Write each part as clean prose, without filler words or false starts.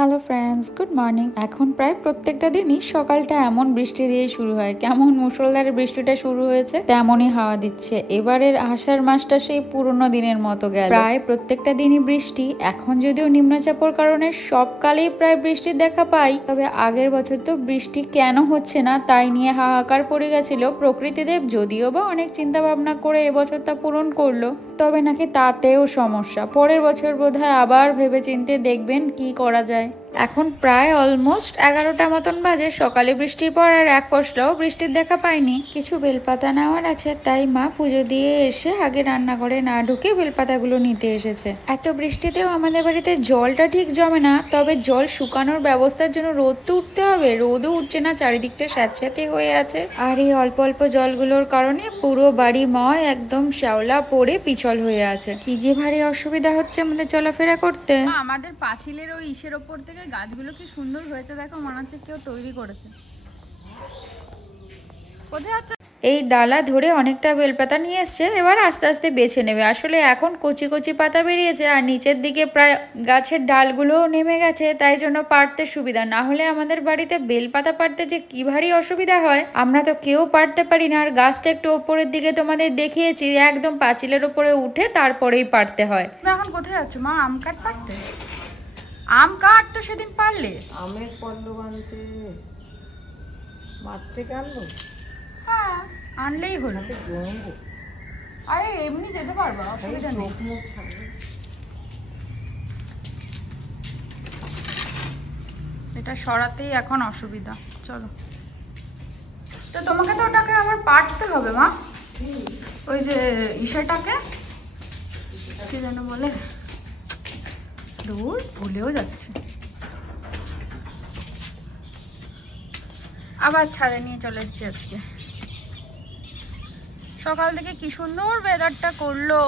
Hello friends, good morning. এখন প্রায় প্রত্যেকটা দিনই সকালটা এমন বৃষ্টি দিয়ে শুরু হয়, কেমন মুষলধারে বৃষ্টিটা শুরু হয়েছে তেমনই হাওয়া দিচ্ছে। এবারের আষাঢ় মাসটা সেই পুরোনো দিনের মতো গেল। প্রায় প্রত্যেকটা দিনই বৃষ্টি। এখন যদিও নিম্নচাপের কারণে সবকালেই প্রায় বৃষ্টির দেখা পাই, তবে আগের বছর তো বৃষ্টি কেন হচ্ছে না তাই নিয়ে হাহাকার পড়ে গেছিল প্রকৃতিদেব। যদিও বা অনেক চিন্তা ভাবনা করে এবছর তা পূরণ করলো, তবে নাকি তাতেও সমস্যা। পরের বছর বোধহয় আবার ভেবেচিন্তে দেখবেন কি করা যায়। এখন প্রায় অলমোস্ট 11টা মতন বাজে। সকালে বৃষ্টির পর আর এক ফসলাও বৃষ্টির দেখা পাইনি। কিছু বেলপাতা নেওয়ার আছে, তাই মা পুজো দিয়ে এসে আগে রান্নাঘরে না ঢুকে বেলপাতাগুলো নিতে এসেছে। এত বৃষ্টিতেও আমাদের বাড়িতে জলটা ঠিক জমে না, তবে জল শুকানোর ব্যবস্থার জন্য রোদ তো উঠতে হবে। রোদও উঠছে না, চারিদিকটা স্যাঁতস্যাঁতে হয়ে আছে। আর এই অল্প অল্প জলগুলোর কারণে পুরো বাড়ি ময় একদম শ্যাওলা পড়ে পিছল হয়ে আছে। কি যে ভারী অসুবিধা হচ্ছে আমাদের চলাফেরা করতে। আমাদের পাঁচিলের ওই ইসের ওপর থেকে গাছগুলো কি সুন্দর হয়েছে দেখো, মনে হচ্ছে কেউ তৈরি করেছে। কোথায় যাচ্ছে? এই ডালা ধরে অনেকটা বেলপাতা নিয়ে এসছে, এবার আস্তে আস্তে বেছে নেবে। আসলে এখন কচি কচি পাতা বেরিয়েছে আর নিচের দিকে প্রায় গাছের ডালগুলোও নেমে গেছে, তাই জন্য পাড়তে সুবিধা। না হলে আমাদের বাড়িতে বেলপাতা পাড়তে যে কি ভারী অসুবিধা হয়, আমরা তো কেউ পাড়তে পারি না। আর গাছটা একটু ওপরের দিকে তোমাদের দেখিয়েছি, একদম পাঁচিলের উপরে উঠে তারপরেই পাড়তে হয়। এখন কোথায় যাচ্ছ মা? আম কাট পাড়তে? আম কাট তো সেদিন পারলে। আমের পল্লব আনতে মাঠ থেকে আনবো? হ্যাঁ, আনলেই হলো। জমবো? আরে এমনি যেতে পারবা, অসুবিধা নেই। এটা সরাতেই এখন অসুবিধা। চলো, তো তোমাকে তো ওটাকে আবার পাড়তে হবে মা। ওই যে ইসাটাকে কি যেন বলে, দূর ভুলেও যাচ্ছে। আবার ছাদে নিয়ে চলে এসেছি আজকে। সকাল থেকে কি সুন্দর ওয়েদারটা করলো,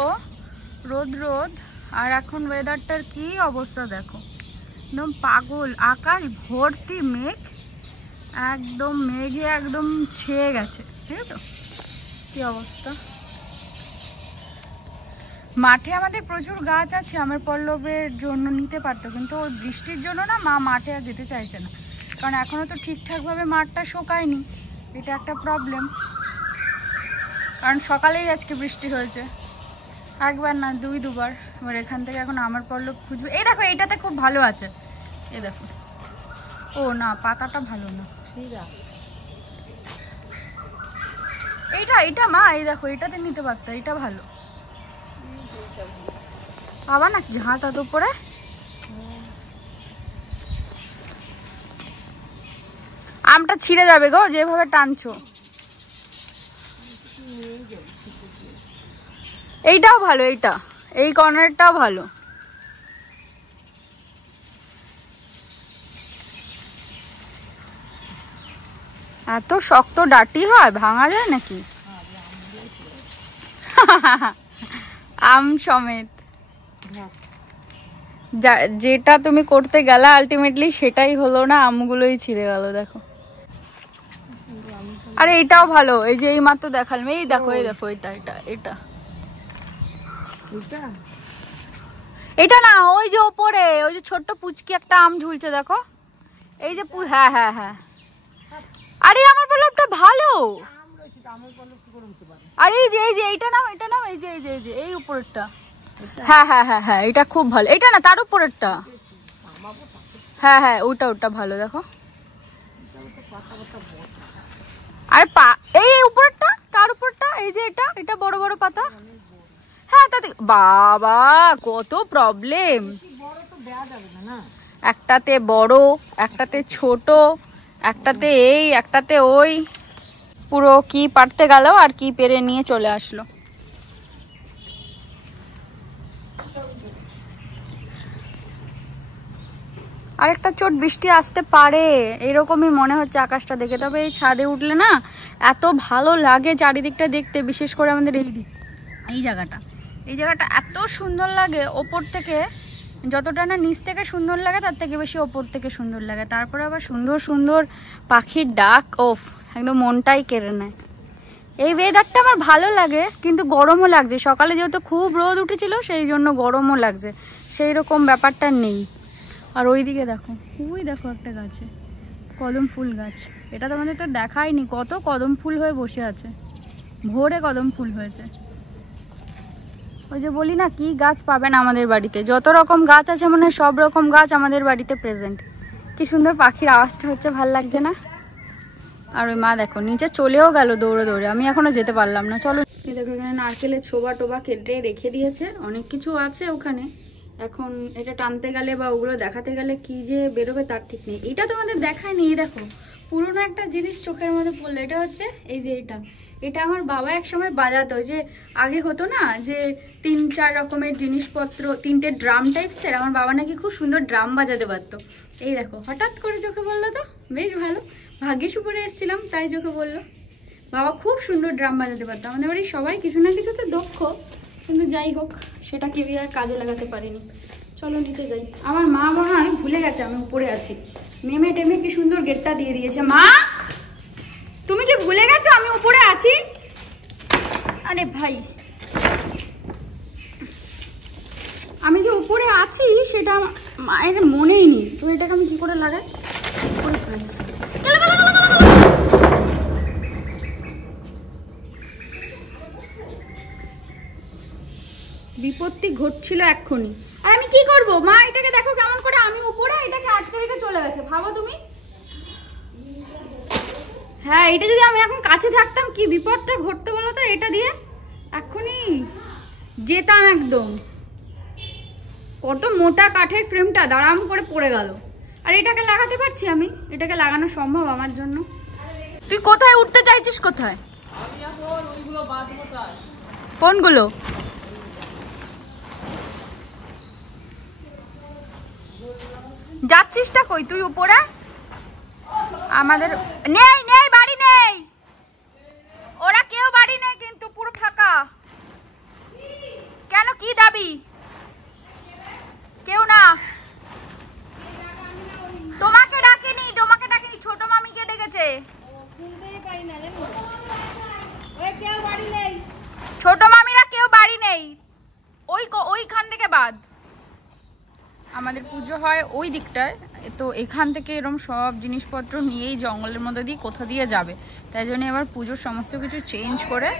রোদ রোদ। আর এখন ওয়েদারটার কি অবস্থা দেখো, একদম পাগল। আকাশ ভর্তি মেঘ, একদম মেঘে একদম ছেয়ে গেছে। ঠিক আছে, কি অবস্থা। মাঠে আমাদের প্রচুর গাছ আছে, আমের পল্লবের জন্য নিতে পারতো, কিন্তু ওই বৃষ্টির জন্য না মা মাঠে আর যেতে চাইছে না। কারণ এখনো তো ঠিকঠাকভাবে মাঠটা শোকায়নি, এটা একটা প্রবলেম। কারণ সকালেই আজকে বৃষ্টি হয়েছে, একবার না দুবার। এবার এখান থেকে এখন আমের পল্লব খুঁজবে। এই দেখো এইটাতে খুব ভালো আছে, এই দেখো। ও না, পাতাটা ভালো না। এইটা মা, এই দেখো এটাতে নিতে পারতো, এটা ভালো। পাবা নাকি হাত হাত উপরে? আমটা ছিঁড়ে যাবে গো, যেভাবে টানছো। এইটাও ভালো, এইটা এই কর্নারটাও ভালো। এত শক্ত ডাটি হয়, ভাঙা যায় নাকি? আম সমেত যেটা তুমি করতে গেলা আলটিমেটলি সেটাই হলো না, আমগুলোই ছিঁড়ে গেল। দেখো, আরে এটাও ভালো। এই যে এই মাত্র দেখালাম, এই দেখো, এই দেখো, এটা এটা এটা এটা না, ওই যে ওপরে ওই যে ছোট্ট পুচকি একটা আম ঝুলছে দেখো, এই যে হ্যাঁ হ্যাঁ হ্যাঁ। আরে আমার পল্লবটা ভালো। আর এই যে এইটা নাও, এটা নাও, এই যে এই উপরেরটা। হ্যাঁ হ্যাঁ হ্যাঁ হ্যাঁ, এটা খুব ভালো। এটা না, তার উপরেরটা। হ্যাঁ হ্যাঁ, ওটা ভালো। দেখো, আরে এই উপরেরটা, তার উপরটা, এই যে এটা বড় বড় পাতা। হ্যাঁ, তাতে বাবা কত প্রবলেম। একটাতে বড়, একটাতে ছোট, একটাতে এই, একটাতে ওই। পুরো কি পারতে গেল আর কি পেরে নিয়ে চলে আসলো। আরেকটা চোট বৃষ্টি আসতে পারে এরকমই মনে হচ্ছে আকাশটা দেখে। তবে এই ছাদে উঠলে না এত ভালো লাগে চারিদিকটা দেখতে, বিশেষ করে আমাদের এই জায়গাটা এত সুন্দর লাগে। ওপর থেকে যতটা না নিচ থেকে সুন্দর লাগে, তার থেকে বেশি ওপর থেকে সুন্দর লাগে। তারপরে আবার সুন্দর সুন্দর পাখির ডাক, ওফ, একদম মনটাই কেড়ে নেয়। এই ওয়েদারটা আমার ভালো লাগে, কিন্তু গরমও লাগছে। সকালে যেহেতু খুব রোদ উঠেছিল, সেই জন্য গরমও লাগছে। সেই রকম ব্যাপারটা নেই, আর ওইদিকে দেখো, ওই দেখো একটা গাছে কদম ফুল গাছ, এটা তো আমাদের তো দেখায়নি, কত কদম ফুল হয়ে বসে আছে, ভোরে কদম ফুল হয়েছে। ওই যে বলি না, কি গাছ পাবেন আমাদের বাড়িতে, যত রকম গাছ আছে মনে হয় সব রকম গাছ আমাদের বাড়িতে প্রেজেন্ট। কি সুন্দর পাখির আওয়াজটা হচ্ছে, ভাল লাগছে না? আর ওই মা দেখো নিচে চলেও গেল দৌড়ে দৌড়ে, আমি এখনো যেতে পারলাম না। চলো, দেখো এখানে নারকেলের ছোবা টোবা কেটে রেখে দিয়েছে, অনেক কিছু আছে ওখানে। এখন এটা টানতে গেলে বা ওগুলো দেখাতে গেলে কি যে বেরোবে তার ঠিক নেই। এটা তোমাদের দেখায়নি, দেখো পুরোনো একটা জিনিস চোখের মধ্যে পড়লো, এটা হচ্ছে এই যে এটা আমার বাবা একসময় বাজাতো, যে আগে হতো না যে 3-4 রকমের জিনিসপত্র, 3টে ড্রাম টাইপসের, আমার বাবা নাকি খুব সুন্দর ড্রাম বাজাতে পারতো। এই দেখো হঠাৎ করে চোখে বললো, তো বেশ ভালো, ভাগ্যেস উপরে এসেছিলাম তাই চোখে বললো। বাবা খুব সুন্দর ড্রাম বাজাতে পারতো, আমাদের বাড়ির সবাই কিছু না কিছুতে দক্ষ, কিন্তু যাই হোক সেটা কেউ আর কাজে লাগাতে পারিনি। চলো নিচে যাই। আমার মা মনে হয় ভুলে গেছে আমি উপরে আছি, নেমে টেমে কি সুন্দর গেটটা দিয়ে দিয়েছে। মা, তুমি কি ভুলে গেছো আমি উপরে আছি? আরে ভাই, আমি যে উপরে আছি সেটা মায়ের মনেই নেই, তো এটাকে আমি কি করে লাগাই? বিপত্তি ঘটছিল এক্ষুনি, আর আমি কি করব? মা এটাকে দেখো কেমন করে, আমি উপরে এটাকে আটকে রেখে চলে গেছে, ভাবো তুমি। হ্যাঁ, এটা যদি আমি এখন কাছে থাকতাম কি বিপদটা ঘটতো বলো তো, এটা দিয়ে এক্ষুনি যেতাম একদম। কত মোটা কাঠের ফ্রেমটা দাঁড়াম করে পড়ে গেল। আর এটাকে লাগাতে পারছি আমি, এটাকে লাগানো সম্ভব আমার জন্য। তুই কোথায় উঠতে চাইছিস? কোথায়? কোনগুলো? যাচ্ছিসটা কই তুই উপরে? আমাদের নেই নেই বাড়ি নেই, ওরা কেউ বাড়ি নেই, কিন্তু পুরো ফাঁকা। কেন, কি দাবি? কেউ না, তোমাকে ডাকেনি, তোমাকে ডাকেনি, ছোট মামিকে ডেকেছে। ছোট মামিরা কেউ বাড়ি নেই, ওইখান থেকে বাদ। আমাদের পুজো হয় ওই দিকটায়, তো এখান থেকে এরকম সব জিনিসপত্র নিয়েই জঙ্গলের মধ্যে দিয়ে কোথা দিয়ে যাবে, তাই জন্য এবার পুজোর সমস্ত কিছু চেঞ্জ করে।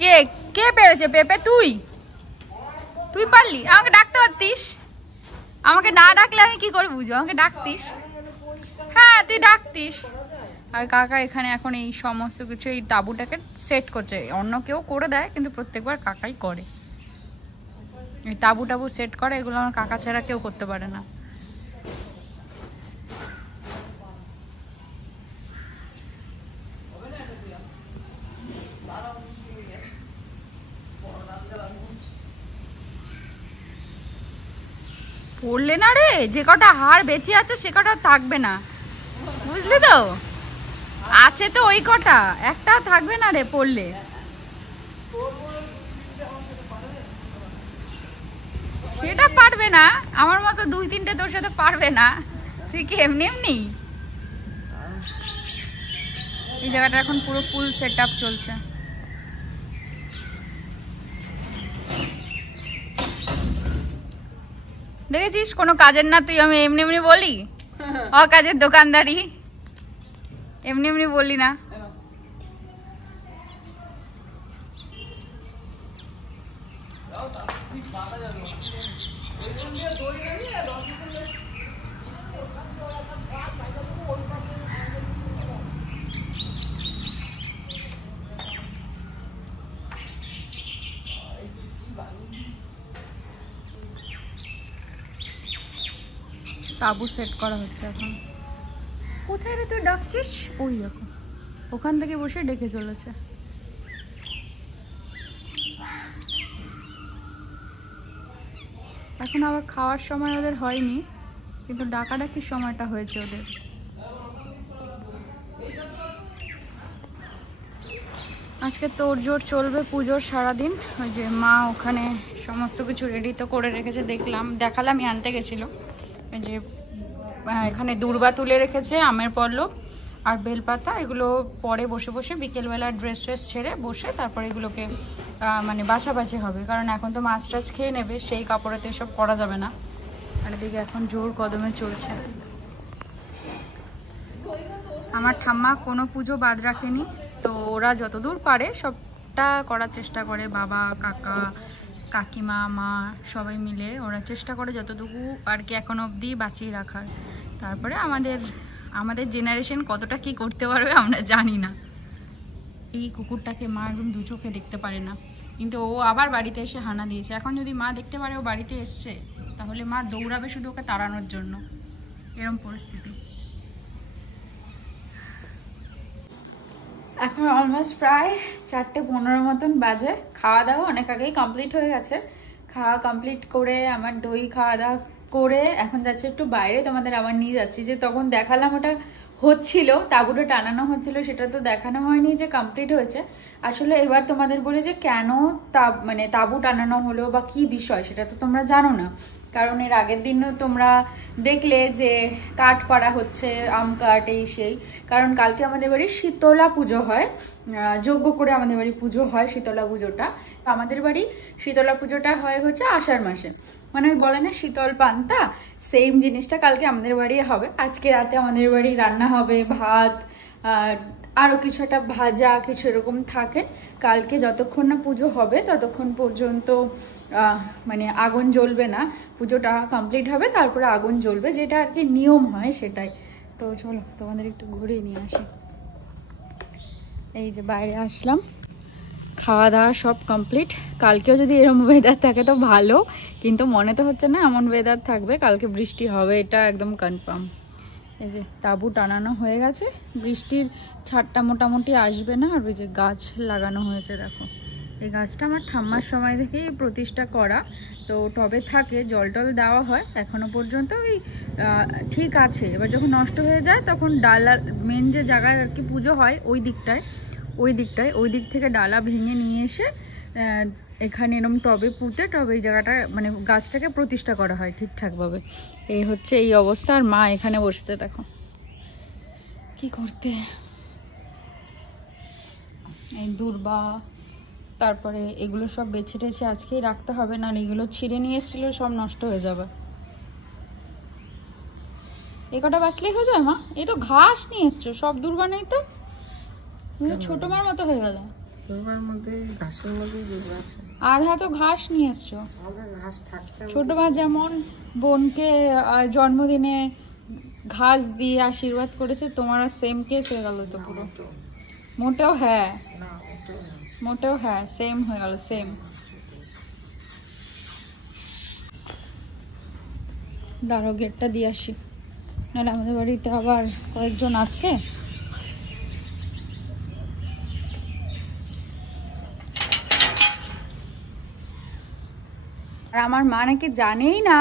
কে কে পেরেছে পেঁপে? তুই পারলি? আমাকে ডাকতে পারতিস, আমাকে না ডাকলে আমি কি করে বুঝবো? আমাকে ডাকতিস, হ্যাঁ তুই ডাকতিস। আর কাকা এখানে এখন এই সমস্ত কিছু, এই তাঁবুটাকে সেট করছে, অন্য কেউ করে দেয় কিন্তু প্রত্যেকবার কাকাই করে। এই তাঁবু টাবু সেট করে, এগুলো আমার কাকা ছাড়া কেউ করতে পারে না। পড়লে না রে, যে কটা হাড় বেঁচে আছে সে কটা থাকবে না, বুঝলি তো? আছে তো ওই কটা, একটা থাকবে না রে পড়লে। সেটা পারবে না, আমার মতো 2-3টে তোর সাথে পারবে না, তুই কি এমনি এমনি। এই জায়গাটা এখন পুরো ফুল সেট আপ চলছে। দেখেছিস কোনো কাজের না তুই, আমি এমনি এমনি বলি, অকাজের দোকানদারি, এমনি এমনি বলি না। তাঁবু সেট করা হচ্ছে এখন। কোথায় রে তুই ডাকছিস? ওই দেখো ওখান থেকে বসে ডেকে চলেছে। এখন আবার খাওয়ার সময় ওদের হয়নি, কিন্তু ডাকাডাকির সময়টা হয়েছে ওদের। আজকে তোড়জোড় চলবে পুজোর সারাদিন। ওই যে মা ওখানে সমস্ত কিছু রেডি তো করে রেখেছে, দেখালাম আনতে গেছিলো। যে এখানে দূর্বা তুলে রেখেছে, আমের পল্লব আর বেলপাতা, এগুলো পরে বসে বসে বিকেলবেলা ড্রেস ছেড়ে বসে তারপরে এগুলোকে মানে বাছাবাছি হবে, কারণ এখন তো মাছ টাছ খেয়ে নেবে, সেই কাপড়েতে এসব করা যাবে না। আর এদিকে এখন জোর কদমে চলছে। আমার ঠাম্মা কোনো পুজো বাদ রাখেনি, তো ওরা যতদূর পারে সবটা করার চেষ্টা করে। বাবা, কাকা, কাকিমা, মা সবাই মিলে ওরা চেষ্টা করে যতটুকু আর কি এখন অবধি বাঁচিয়ে রাখার। তারপরে আমাদের জেনারেশন কতটা কি করতে পারবে আমরা জানি না। এই কুকুরটাকে মা একদম দু চোখে দেখতে পারে না, কিন্তু ও আবার বাড়িতে এসে হানা দিয়েছে। এখন যদি মা দেখতে পারে ও বাড়িতে এসছে, তাহলে মা দৌড়াবে শুধু ওকে তাড়ানোর জন্য। এরকম পরিস্থিতি। এখন অলমোস্ট প্রায় 4:15 মতন বাজে। খাওয়া দাওয়া অনেক আগেই কমপ্লিট হয়ে গেছে। খাওয়া কমপ্লিট করে আমার দই খাওয়া দাওয়া করে এখন যাচ্ছে একটু বাইরে, তোমাদের আবার নিয়ে যাচ্ছি। যে তখন দেখালাম ওটা হচ্ছিল, তাঁবুটা টানানো হচ্ছিল, সেটা তো দেখানো হয়নি যে কমপ্লিট হয়েছে। আসলে এবার তোমাদের বলে যে কেন তাঁবু টানানো হলো বা কি বিষয়, সেটা তো তোমরা জানো না। কারণ এর আগের দিনও তোমরা দেখলে যে কাঠ পাড়া হচ্ছে, আম কাঠ, এই সেই। কারণ কালকে আমাদের বাড়ি শীতলা পুজো হয়, যজ্ঞ করে আমাদের বাড়ি পুজো হয় শীতলা পুজোটা। আমাদের বাড়ি শীতলা পুজোটা হয় হচ্ছে আষাঢ় মাসে, মানে ওই বলে না শীতল পান্তা, সেম জিনিসটা কালকে আমাদের বাড়ি হবে। আজকে রাতে আমাদের বাড়ি রান্না হবে ভাত, আরও কিছু একটা ভাজা কিছু এরকম থাকে। কালকে যতক্ষণ না পুজো হবে ততক্ষণ পর্যন্ত মানে আগুন জ্বলবে না। পুজোটা কমপ্লিট হবে তারপরে আগুন জ্বলবে, যেটা আর কি নিয়ম হয় সেটাই। তো চলো তোমাদের একটু ঘুরিয়ে নিয়ে আসি। এই যে বাইরে আসলাম, খাওয়া দাওয়া সব কমপ্লিট। কালকেও যদি এরকম ওয়েদার থাকে তো ভালো, কিন্তু মনে তো হচ্ছে না এমন ওয়েদার থাকবে। কালকে বৃষ্টি হবে, এটা একদম কনফার্ম। এই যে তাঁবু টানানো হয়ে গেছে, বৃষ্টির ছাড়টা মোটামুটি আসবে না। আর ওই যে গাছ লাগানো হয়েছে, দেখো এই গাছটা আমার ঠাম্মার সময় থেকেই প্রতিষ্ঠা করা। তো টবে থাকে, জল টল দেওয়া হয় এখনো পর্যন্ত, ওই ঠিক আছে। এবার যখন নষ্ট হয়ে যায় তখন ডালা, মেন যে জায়গায় আর কি পুজো হয় ওই দিক থেকে ডালা ভেঙে নিয়ে এসে এখানে এরকম টবে পুঁতে, টবে এই জায়গাটা মানে গাছটাকে প্রতিষ্ঠা করা হয় ঠিকঠাকভাবে। এই হচ্ছে এই অবস্থা। আর মা এখানে বসেছে, দেখো কি করতে। এই দূর্বা, তারপরে এগুলো সব বেছে টেছে আজকেই রাখতে হবে, না এগুলো ছিঁড়ে নিয়ে এসেছিল, সব নষ্ট হয়ে যাবে। এ কটা বাঁচলেই হয়ে যায় মা? এই তো ঘাস নিয়ে এসছো, সব দূর্বা নেই তো, ছোট মার মতো হয়ে গেল। আধা তো ঘাস নিয়ে এসছো। ছোট মা যেমন বোনকে জন্মদিনে ঘাস দিয়ে আশীর্বাদ করেছে, তোমার সেম কেস হয়ে গেল তো পুরো। মোটেও হ্যাঁ সেম হয়ে গেল, সেম। দাঁড়ো গেটটা দিয়ে আসি, নাহলে আমাদের বাড়িতে আবার কয়েকজন আছে। আর আমার মা নাকি জানেই না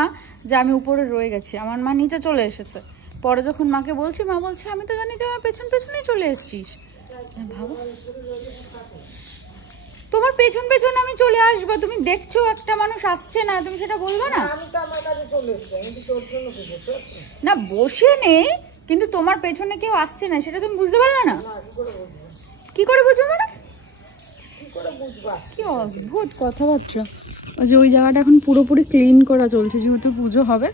যে আমি উপরে রয়ে গেছি। আমার মা নিচে চলে এসেছে। পরে যখন মাকে বলছি, মা বলছে আমি তো জানি, তুই আমার পেছনেই চলে এসেছিস। ভাবো, তোমার পেছন আমি চলে আসবো, তুমি দেখছো একটা মানুষ আসছে না, তুমি সেটা বলবে না? না বসে নেই, কিন্তু তোমার পেছনে কেউ আসছে না, সেটা তুমি বুঝতে পারলে না? কি করে বুঝবো মানে? কি অদ্ভুত কথাবার্তা। ওই যে ওই জায়গাটা এখন পুরোপুরি ক্লিন করা চলছে, যেহেতু পুজো হবে।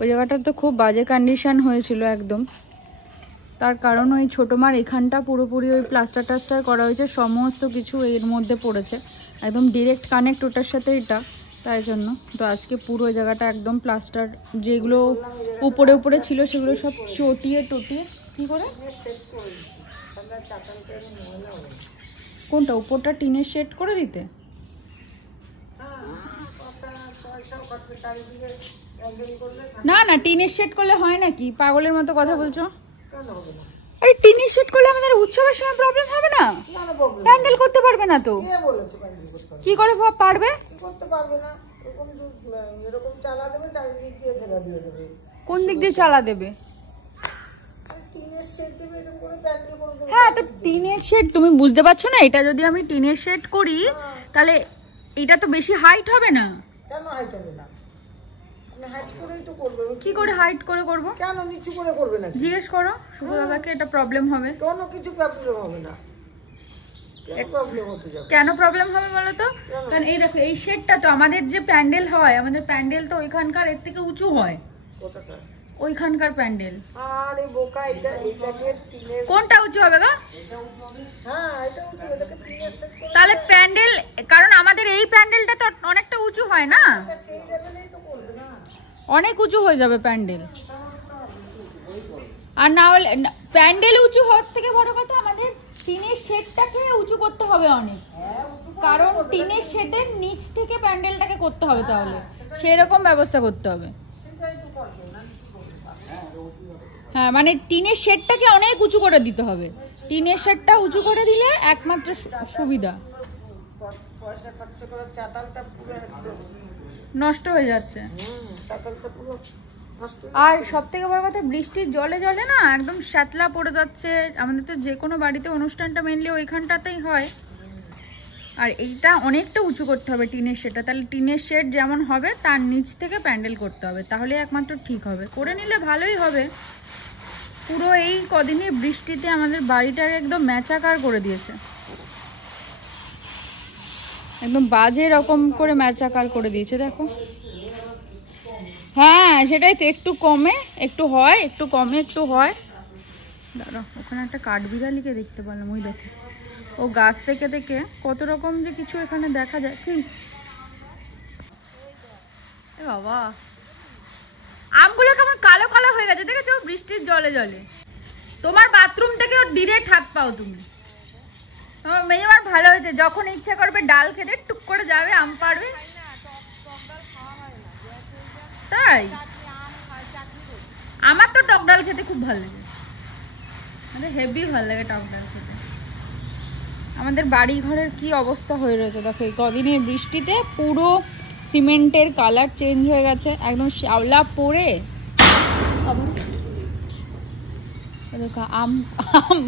ওই জায়গাটা তো খুব বাজে কন্ডিশন হয়েছিল একদম। তার কারণ ওই ছোটো মার এখানটা পুরোপুরি ওই প্লাস্টার টাস্টার করা হয়েছে, সমস্ত কিছু এর মধ্যে পড়েছে, একদম ডিরেক্ট কানেক্ট ওটার সাথে এটা, তাই জন্য। তো আজকে পুরো জায়গাটা একদম প্লাস্টার, যেগুলো উপরে ছিল সেগুলো সব চটিয়ে কি করে, কোনটা উপরটা টিনের শেড করে দিতে? না টিনের শেড করলে হয় নাকি? পাগলের মতো কথা বলছো। আরে টিনের শেড করলে আমাদের উৎসবের সময় প্রবলেম হবে না? প্যান্ডেল করতে পারবে না তো? কি করে পারবে? কোন দিক দিয়ে চালা দেবে? হ্যাঁ তো টিনের শেড তুমি বুঝতে পারছো না? এটা যদি আমি টিনের শেড করি তাহলে এটা তো বেশি হাইট হবে না? কেন হাইট হবে না? কি করে হাইট করে করব? কেন নিচু করে করবে না? জিজ্ঞেস করো শুভ দাদাকে, এটা প্রবলেম হবে। কোনো কিছু প্রবলেম হবে না। কেন প্রবলেম হবে বলো তো? কারণ এই দেখো এই শেডটা তো আমাদের যে প্যান্ডেল হয়, আমাদের প্যান্ডেল তো ওইখানকার এর থেকে উঁচু হয়, কোথাটা? ওইখানকার প্যান্ডেল। আরে বোকা, এটাকে টিনের। কোনটা উঁচু হবে গো? হ্যাঁ এটা উঁচু, এটাকে টিনের সেট করে। তাহলে প্যান্ডেল, কারণ আমাদের এই প্যান্ডেলটা তো অনেকটা উঁচু হয় না, সেই লেভেলেই তো করবে না। অনেক উঁচু হয়ে যাবে প্যান্ডেল। আর না হলে প্যান্ডেল উঁচু হওয়ার থেকে বড় কথা আমাদের টিনের শেডটাকে উঁচু করতে হবে অনেক, কারণ টিনের শেডের নিচ থেকে প্যান্ডেলটাকে করতে হবে, তাহলে সেরকম ব্যবস্থা করতে হবে। হ্যাঁ মানে টিনের শেডটাকে অনেক উঁচু করে দিতে হবে, টিনের শেডটা উঁচু করে দিলে একমাত্র সুবিধা। পয়সা খরচ করে চাতালটা পুরো নষ্ট হয়ে যাচ্ছে। চাতালটা পুরো নষ্ট। আর সব থেকে বড় কথা, বৃষ্টির জলে জলে না একদম শ্যাতলা পড়ে যাচ্ছে। আমাদের তো যে কোনো বাড়িতে অনুষ্ঠানটা মেনলি ওইখানটাতেই হয়, আর এইটা অনেকটা উঁচু করতে হবে টিনের শেডটা। তাহলে টিনের শেড যেমন হবে তার নিচ থেকে প্যান্ডেল করতে হবে, তাহলে একমাত্র ঠিক হবে। করে নিলে ভালোই হবে। পুরো এই কদিনই বৃষ্টিতে আমাদের বাড়িটাকে একদম ম্যাচাকার করে দিয়েছে, একদম বাজে রকম করে ম্যাচাকার করে দিয়েছে দেখো। হ্যাঁ সেটাই তো, একটু কমে একটু হয়, একটু কমে একটু হয়। দাঁড়া, ওখানে একটা কাঠবিড়ালিকে দেখতে পেলাম, ওই দেখো ও গাছ থেকে থেকে কত রকম যে কিছু এখানে দেখা যায়। কি এ বাবা, আমগুলো কেমন কালো কালো হয়ে গেছে দেখেছো বৃষ্টির জলে জলে। তোমার বাথরুম থেকে ডিরেক্ট হাত পাও তুমি। তোমার মেয়ে আমার ভালো হয়েছে, যখন ইচ্ছা করবে ডাল খেতে টুক করে যাবে, আম পারবে। তাই আমার তো টক ডাল খেতে খুব ভালো লাগে, আমাদের হেভি ভালো লাগে টক ডাল খেতে। আমাদের বাড়ি ঘরের কি অবস্থা হয়ে রয়েছে দেখো, এই কদিনের বৃষ্টিতে পুরো সিমেন্টের কালার চেঞ্জ হয়ে গেছে, একদম শ্যাওলা পড়ে। দেখো আম আম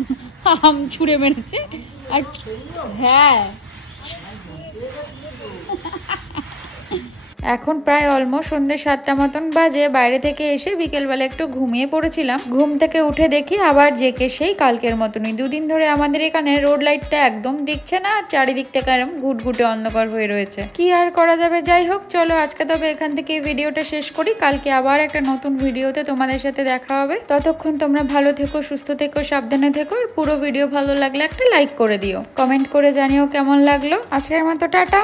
আম ছুঁড়ে মেরেছে। আর হ্যাঁ এখন প্রায় অলমোস্ট সন্ধ্যে 7টা মতন বাজে। বাইরে থেকে এসে বিকেলবেলা একটু ঘুমিয়ে পড়েছিলাম। ঘুম থেকে উঠে দেখি আবার জেকে সেই কালকের মতনই। দুদিন ধরে আমাদের এখানে রোড লাইটটা একদম দিচ্ছে না, আর চারিদিকটা কেরম ঘুটঘুটে অন্ধকার হয়ে রয়েছে। কি আর করা যাবে, যাই হোক চলো আজকে তবে এখান থেকে ভিডিওটা শেষ করি। কালকে আবার একটা নতুন ভিডিওতে তোমাদের সাথে দেখা হবে। ততক্ষণ তোমরা ভালো থেকো, সুস্থ থেকো, সাবধানে থেকো। আর পুরো ভিডিও ভালো লাগলে একটা লাইক করে দিও, কমেন্ট করে জানিও কেমন লাগলো। আজকের মতো টাটা।